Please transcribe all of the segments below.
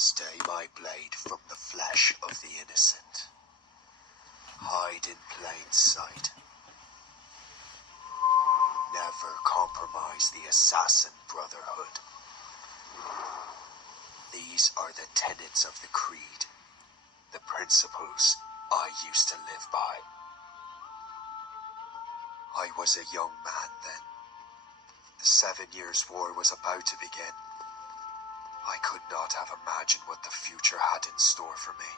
Stay my blade from the flesh of the innocent. Hide in plain sight. Never compromise the assassin brotherhood. These are the tenets of the creed, the principles I used to live by. I was a young man then. The 7 Years' War was about to begin. I could not have imagined what the future had in store for me,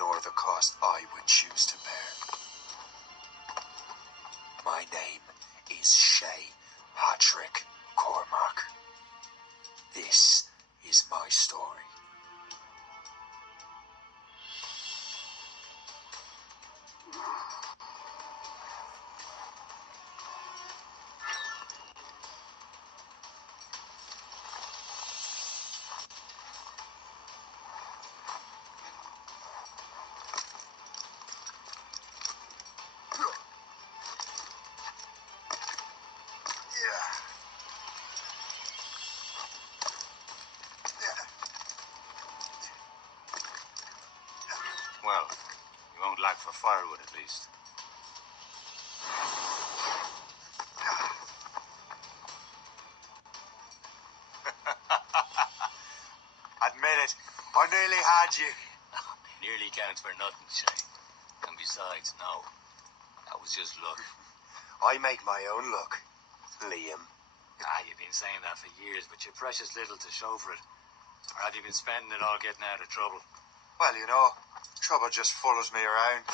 nor the cost I would choose to bear. My name is Shay Patrick Cormac. This is my story. Well, you won't lack for firewood at least. Admit it, I nearly had you. Nearly counts for nothing, Shay. And besides, no. That was just luck. I make my own luck, Liam. You've been saying that for years, but you're precious little to show for it. Or have you been spending it all getting out of trouble? Well, you know, trouble just follows me around.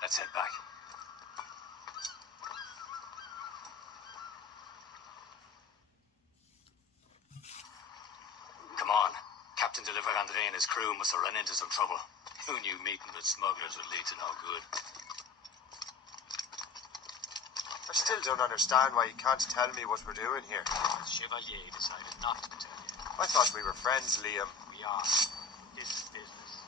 Let's head back. Come on. Captain de Andre and his crew must have run into some trouble. Who knew meeting with smugglers would lead to no good? I still don't understand why you can't tell me what we're doing here. Chevalier decided not to tell you. I thought we were friends, Liam. We are. This is business.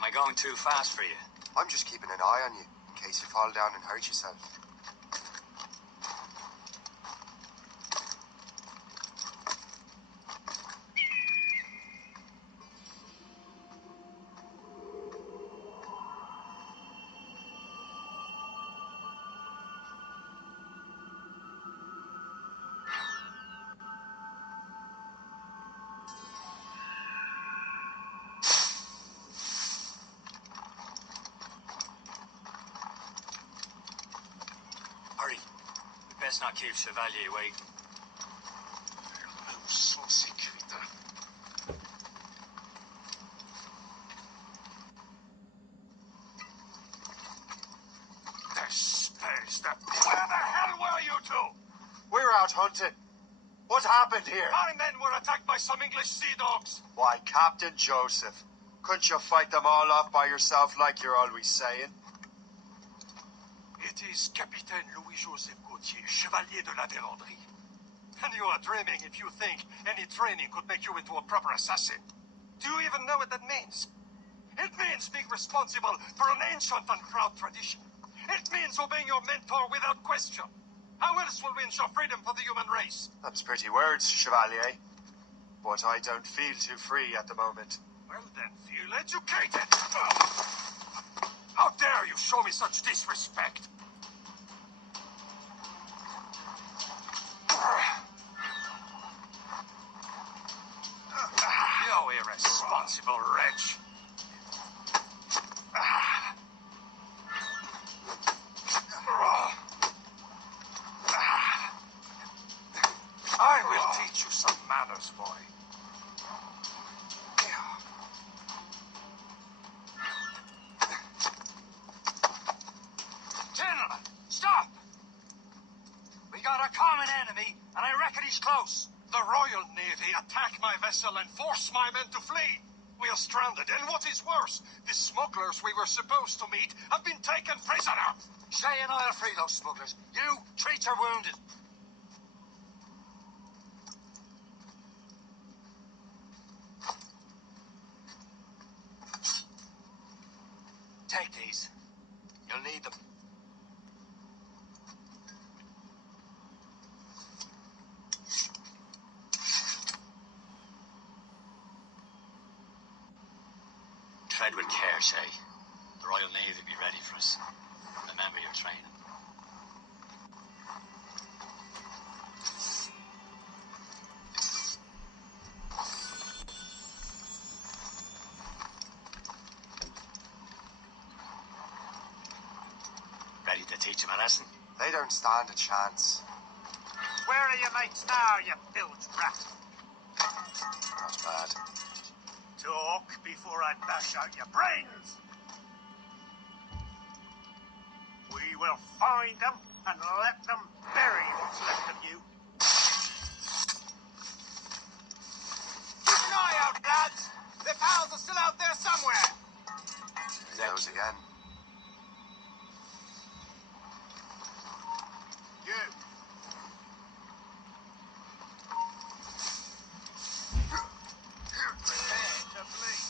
Am I going too fast for you? I'm just keeping an eye on you, in case you fall down and hurt yourself. Hurry. We best not keep Chevalier waiting. Where the hell were you two? We're out hunting. What happened here? My men were attacked by some English sea dogs. Why, Captain Joseph, couldn't you fight them all off by yourself like you're always saying? It is Capitaine Louis-Joseph Gauthier, Chevalier de la Vérendrye. And you are dreaming if you think any training could make you into a proper assassin. Do you even know what that means? It means being responsible for an ancient and proud tradition. It means obeying your mentor without question. How else will we ensure freedom for the human race? Them's pretty words, Chevalier. But I don't feel too free at the moment. Well then, feel educated. How dare you show me such disrespect? You irresponsible wretch. me, and I reckon he's close. The Royal Navy attack my vessel and force my men to flee. We are stranded, and what is worse, the smugglers we were supposed to meet have been taken prisoner. Shay and I'll free those smugglers. You treat your wounded. Take these. You'll need them. Tread with care, Shay. The Royal Navy will be ready for us. Remember your training. Ready to teach him a lesson? They don't stand a chance. Where are your mates now, you bilge rat? Not bad. Talk before I bash out your brains. We will find them and let them bury what's left of you. Keep an eye out, lads. Their pals are still out there somewhere. There he goes again. You. Prepare to flee.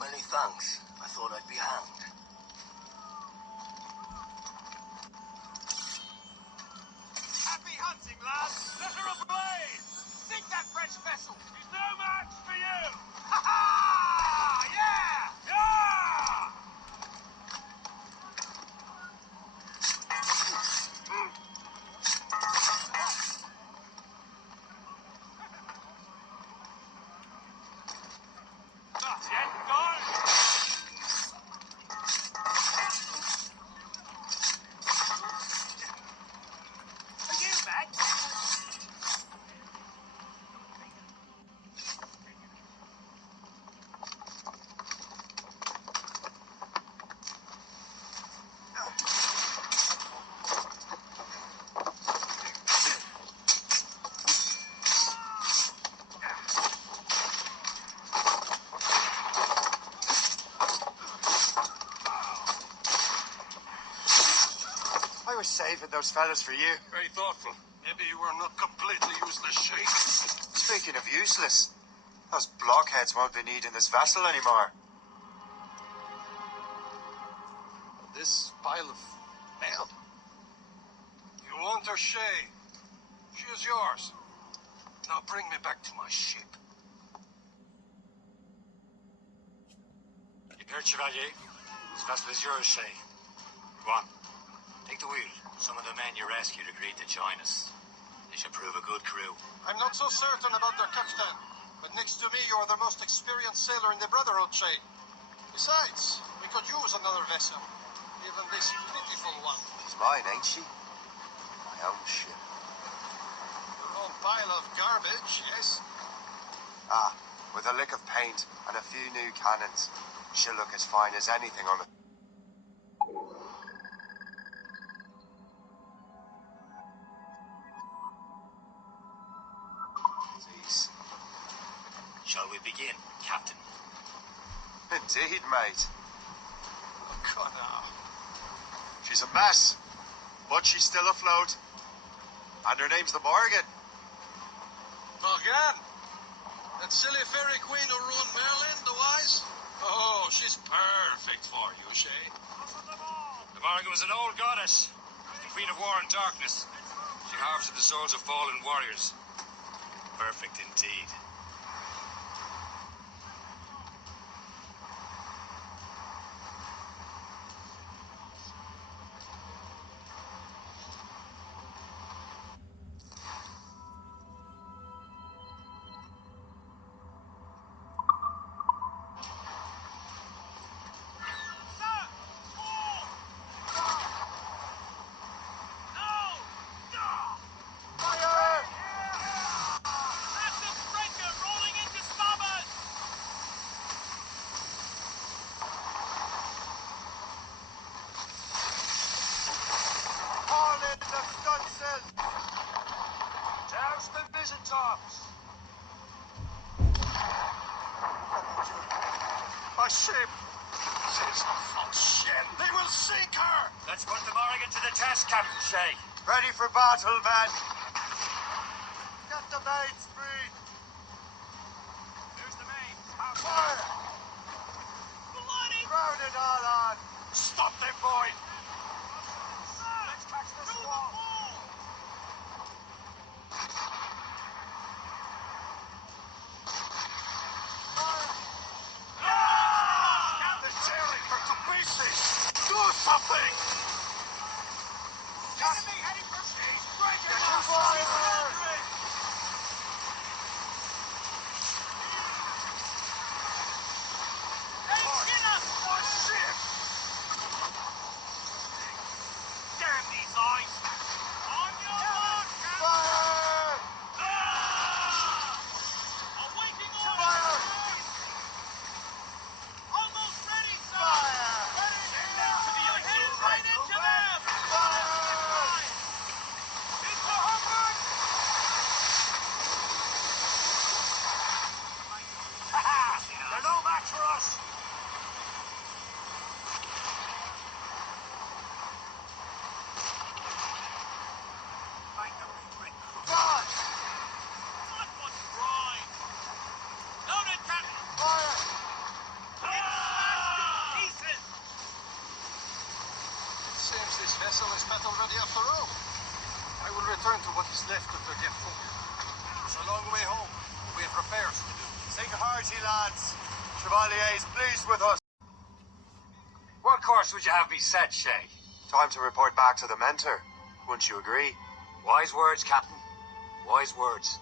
Many thanks. I thought I'd be hanged. Happy hunting, lads! Let her ablaze! Sink that French vessel! She's no match for you! Ha ha! Yeah! Yeah! Not yet gone! Are you back? I was saving those fellas for you. Very thoughtful. Maybe you were not completely useless, Sheik. Speaking of useless, those blockheads won't be needing this vessel anymore. This pile of mail. You want her, Shay? She is yours. Now bring me back to my ship. You heard, Chevalier? This vessel is yours, Shay. Go on. Take the wheel. Some of the men you rescued agreed to join us. They should prove a good crew. I'm not so certain about their captain, but next to me you're the most experienced sailor in the Brotherhood, Shay. Besides, we could use another vessel. Even this pitiful one. She's mine, ain't she? My own ship. Your own pile of garbage, yes? Ah, with a lick of paint and a few new cannons, she'll look as fine as anything on the... Jeez. Shall we begin, Captain? Indeed, mate. Oh, God, now. She's a mess, but she's still afloat. And her name's the Morgan. Morgan? That silly fairy queen who ruined Merlin, the wise? Oh, she's perfect for you, Shay. The Morgan was an old goddess, the queen of war and darkness. She harvested the souls of fallen warriors. Perfect indeed. My ship! She's a fuck shit! They will sink her! Let's put the Morrigan to the test, Captain Shay. Ready for battle, men! Get the mates free! Here's the main. Fire! Bloody! Crowd it all on! Stop them, boy! Let's catch the squall. They're tearing her to pieces! Do something! Enemy heading for Shay's. Break it Get off. to fire! Oh, shit! Damn these eyes. On your mark, Fire! awaiting Fire! Almost ready, sir. Fire! Headed right into them. Fire! Into Hubbard. They're no match for us. Fight the red crook. God! What was right? Loaded, Captain. Fire! Pieces. Seems this vessel is battle ready after all. I will return to what is left of the Gerfo. It's a long way home. We have repairs to do. Sing hearty, lads. Chevalier is pleased with us. What course would you have me set, Shay? Time to report back to the mentor. Wouldn't you agree? Wise words, Captain. Wise words.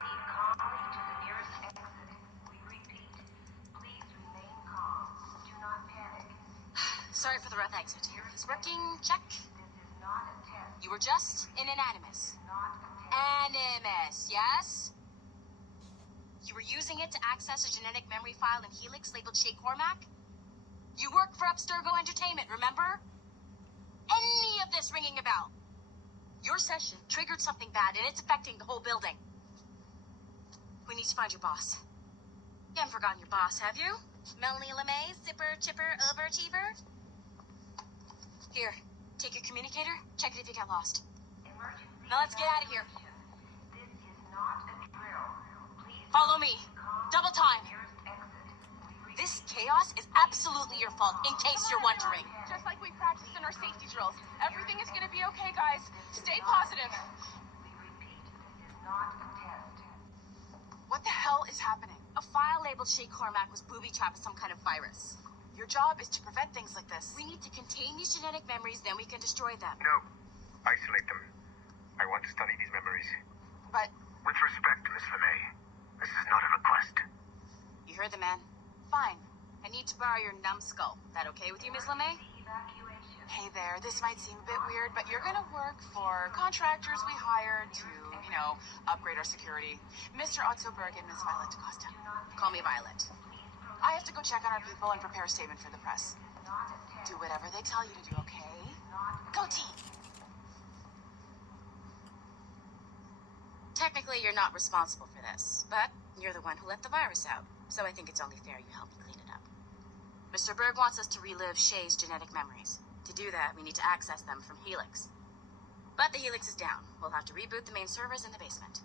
Calmly to the nearest exit. We repeat, please remain calm. Do not panic. Sorry for the rough exit. Is working? Check. This is not a test. You were just in an animus. Not a test. Animus, yes? You were using it to access a genetic memory file in Helix labeled Shay Cormac? You work for Abstergo Entertainment, remember? Any of this ringing a bell? Your session triggered something bad and it's affecting the whole building. We need to find your boss. You haven't forgotten your boss, have you? Melanie LeMay, zipper, chipper, overachiever? Here, take your communicator, check it if you get lost. Emergency. Now let's get out of here. This is not a drill. Please Follow me. calm. Double time. Nearest exit. We repeat. This chaos is absolutely your fault, in case you're wondering. Just like we practiced in our safety drills. Everything is gonna be okay, guys. Stay positive. We repeat, this is not a test. What the hell is happening? A file labeled Shay Cormac was booby-trapped with some kind of virus. Your job is to prevent things like this. We need to contain these genetic memories, then we can destroy them. No. Isolate them. I want to study these memories. But With respect, Miss LeMay, this is not a request. You heard the man. fine. I need to borrow your numbskull. That okay with you, Miss LeMay? Evacuation. Hey there, this might seem a bit weird, but you're gonna work for contractors we hired to, upgrade our security. Mr. Ottoberg and Miss Violet Costa. Call me Violet. I have to go check on our people and prepare a statement for the press. Do whatever they tell you to do, okay? Go team! Technically, you're not responsible for this, but you're the one who let the virus out, so I think it's only fair you help me clean it up. Mr. Berg wants us to relive Shay's genetic memories. To do that, we need to access them from Helix. But the Helix is down. We'll have to reboot the main servers in the basement.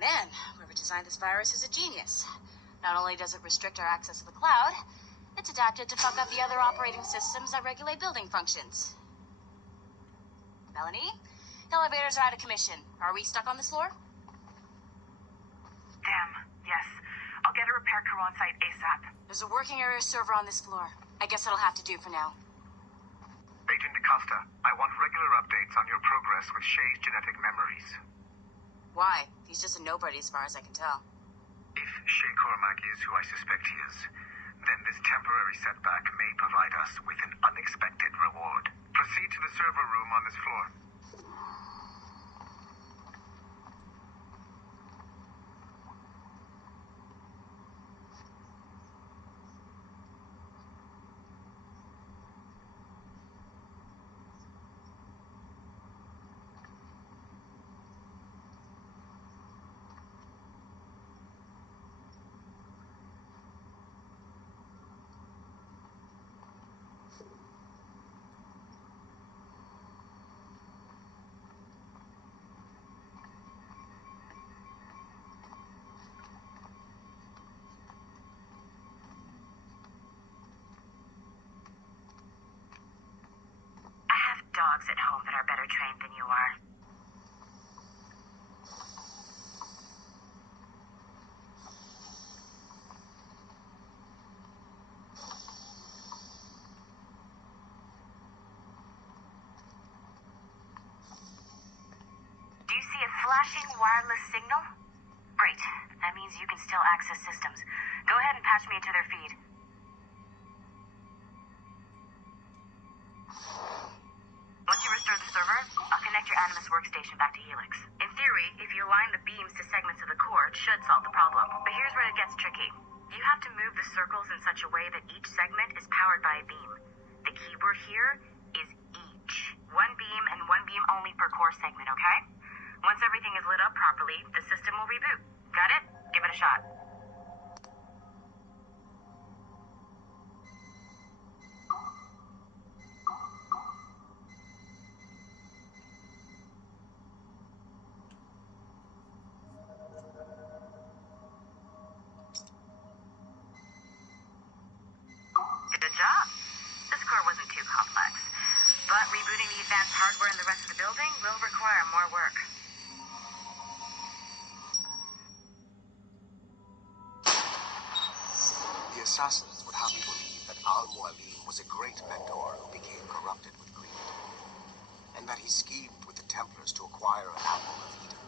Man, whoever designed this virus is a genius. Not only does it restrict our access to the cloud, it's adapted to fuck up the other operating systems that regulate building functions. Melanie? The elevators are out of commission. Are we stuck on this floor? Damn, yes. I'll get a repair crew on site ASAP. There's a working area server on this floor. I guess that'll have to do for now. Agent DaCosta, I want regular updates on your progress with Shay's genetic memories. Why? He's just a nobody as far as I can tell. If Shay Cormac is who I suspect he is, then this temporary setback may provide us with an unexpected reward. Proceed to the server room on this floor. flashing wireless signal? Great. That means you can still access systems. Go ahead and patch me into their feed. Once you restore the server, I'll connect your Animus workstation back to Helix. In theory, if you align the beams to segments of the core, it should solve the problem. But here's where it gets tricky. You have to move the circles in such a way that each segment is powered by a beam. The keyword here is each. One beam and one beam only per core segment, okay? Once everything is lit up properly, the system will reboot. Got it? Give it a shot. Good job. This core wasn't too complex, but rebooting the advanced hardware in the rest of the building will require more work. The assassins would have you believe that Al-Mualim was a great mentor who became corrupted with greed, and that he schemed with the Templars to acquire an apple of Eden.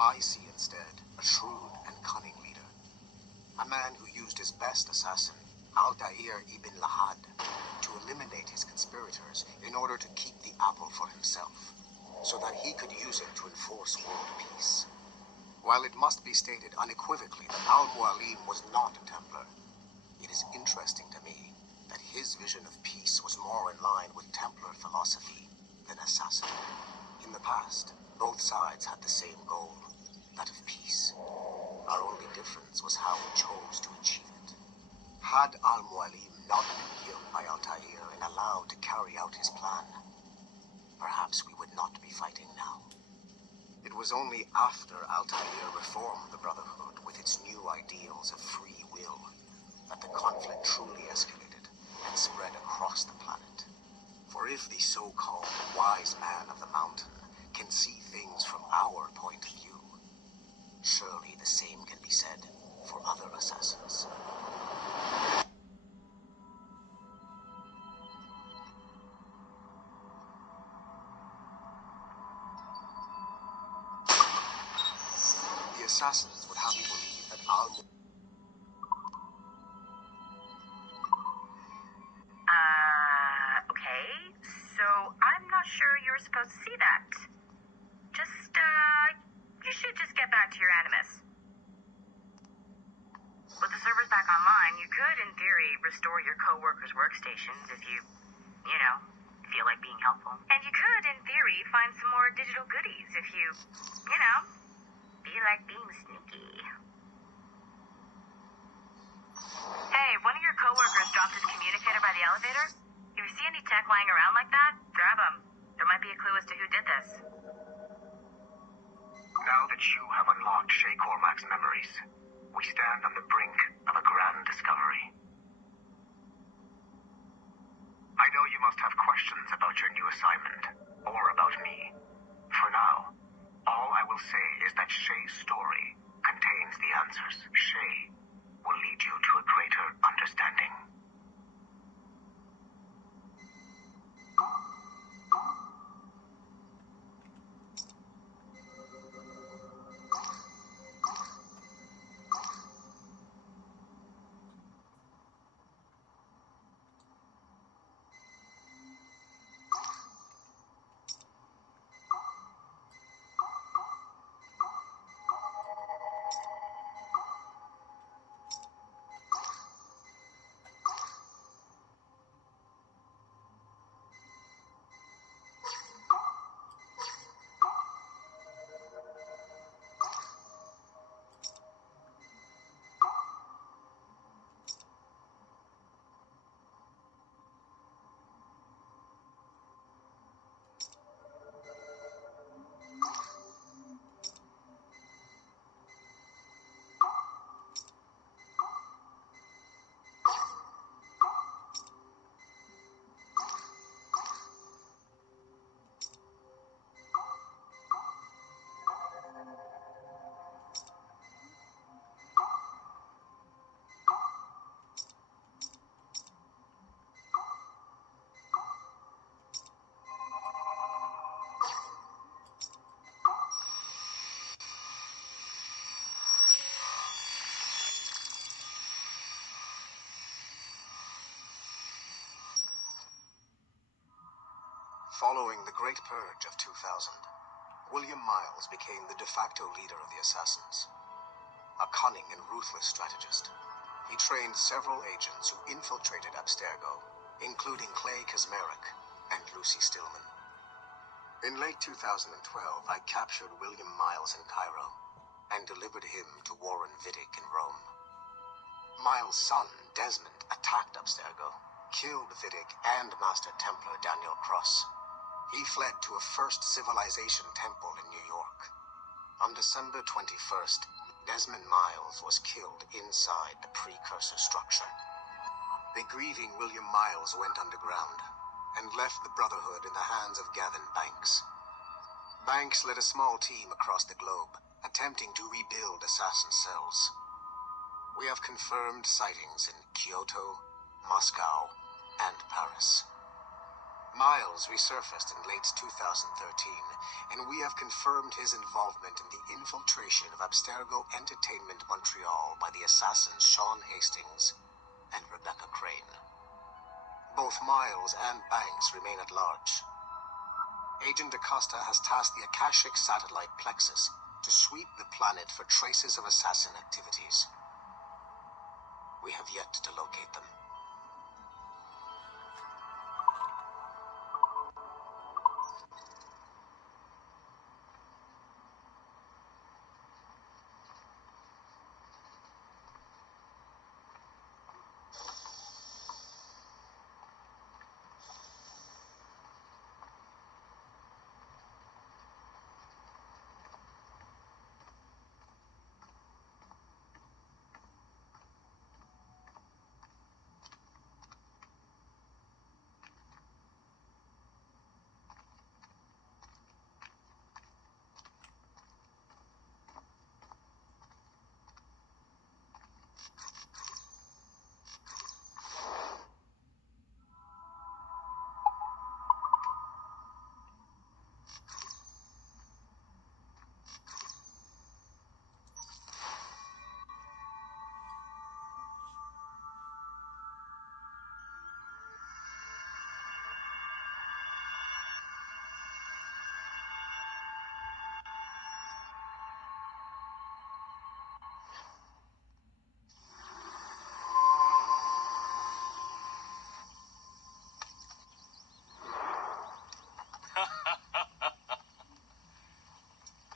I see instead a shrewd and cunning leader, a man who used his best assassin, Altair ibn Lahad, to eliminate his conspirators in order to keep the apple for himself, so that he could use it to enforce world peace. While it must be stated unequivocally that Al-Mualim was not a Templar, it is interesting to me that his vision of peace was more in line with Templar philosophy than assassin. In the past, both sides had the same goal, that of peace. Our only difference was how we chose to achieve it. Had Al-Mualim not been killed by Altair and allowed to carry out his plan, perhaps we would not be fighting now. It was only after Altair reformed the Brotherhood with its new ideals of free will that the conflict truly escalated and spread across the planet. For if the so-called wise man of the mountain can see things from our point of view, surely the same can be said for other assassins. The assassins would have you believe that Okay. So I'm not sure you're supposed to see that. You should just get back to your Animus. With the servers back online, you could, in theory, restore your co-workers' workstations if you feel like being helpful. And you could, in theory, find some more digital goodies if you feel like being sneaky. Hey, one of your coworkers dropped his communicator by the elevator. If you see any tech lying around like that, grab them. There might be a clue as to who did this. Now that you have unlocked Shay Cormac's memories, we stand on the brink of a grand discovery. I know you must have questions about your new assignment, or about me. For now, all I will say is that Shay's story contains the answers. Shay will lead you to a greater understanding. Following the Great Purge of 2000, William Miles became the de facto leader of the Assassins. A cunning and ruthless strategist, he trained several agents who infiltrated Abstergo, including Clay Kazmarek and Lucy Stillman. In late 2012, I captured William Miles in Cairo and delivered him to Warren Vidic in Rome. Miles' son, Desmond, attacked Abstergo, killed Vidic and Master Templar Daniel Cross. He fled to a First Civilization temple in New York. On December 21st, Desmond Miles was killed inside the precursor structure. The grieving William Miles went underground and left the Brotherhood in the hands of Gavin Banks. Banks led a small team across the globe, attempting to rebuild assassin cells. We have confirmed sightings in Kyoto, Moscow, and Paris. Miles resurfaced in late 2013, and we have confirmed his involvement in the infiltration of Abstergo Entertainment Montreal by the assassins Sean Hastings and Rebecca Crane. Both Miles and Banks remain at large. Agent Acosta has tasked the Akashic satellite Plexus to sweep the planet for traces of assassin activities. We have yet to locate them.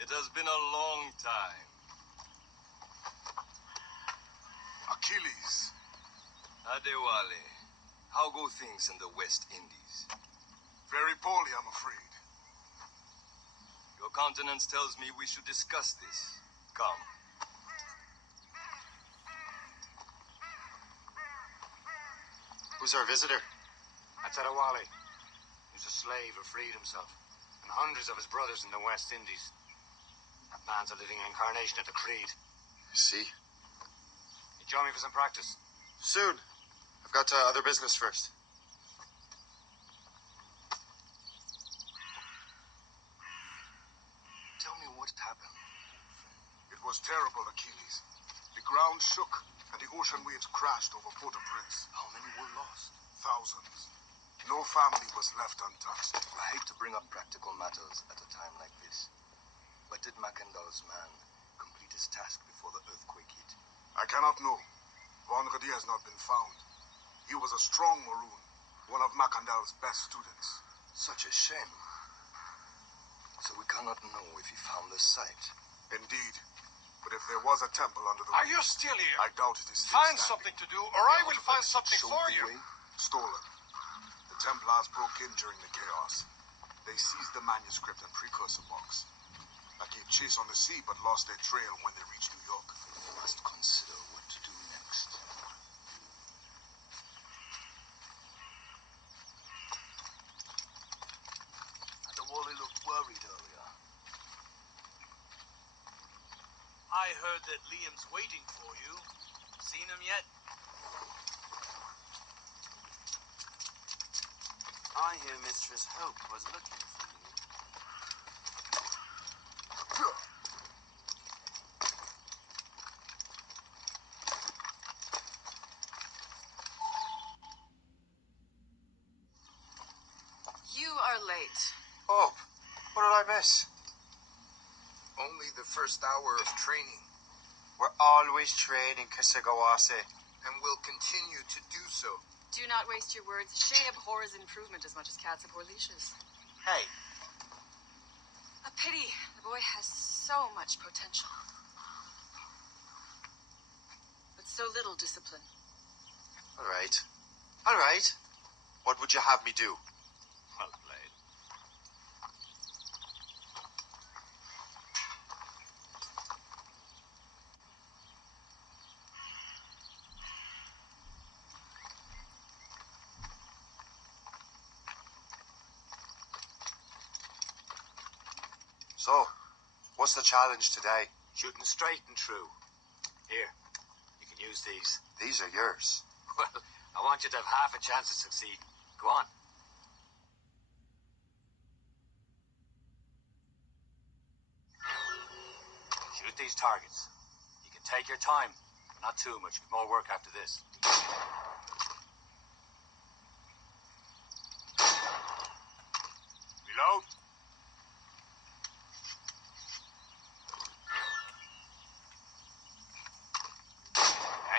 It has been a long time. Achilles. Adewale, how go things in the West Indies? Very poorly, I'm afraid. Your countenance tells me we should discuss this. Come. Who's our visitor? That's Adewale. He's a slave who freed himself, and hundreds of his brothers in the West Indies. That man's a living incarnation of the Creed. See? You join me for some practice? Soon. I've got other business first. Tell me what happened. It was terrible, Achilles. The ground shook, and the ocean waves crashed over Port-au-Prince. How many were lost? Thousands. No family was left untouched. I hate to bring up practical matters at a time like this. But did Macandal's man complete his task before the earthquake hit? I cannot know. Vendredi has not been found. He was a strong Maroon, one of Macandal's best students. Such a shame. So we cannot know if he found the site. Indeed. But if there was a temple under the... Are you still here? I doubt it is still Find standing. something to do, or I will find something for you. Stolen. The Templars broke in during the chaos. They seized the manuscript and precursor box. I gave chase on the sea, but lost their trail when they reached New York. We must consider what to do next. Adewale looked worried earlier. I heard that Liam's waiting for you. Seen him yet? I hear Mistress Hope was looking for you. You are late. I miss? Only the first hour of training, We're always training, Kasagawase. and will continue to do so. Do not waste your words. Shay abhors improvement as much as cats abhor leashes. Hey, A pity. The boy has so much potential. But so little discipline. all right. All right. What would you have me do? Well played. So, what's the challenge today? Shooting straight and true. Here, you can use these. These are yours. Well, I want you to have half a chance to succeed. Go on. Shoot these targets. You can take your time, but not too much. More work after this.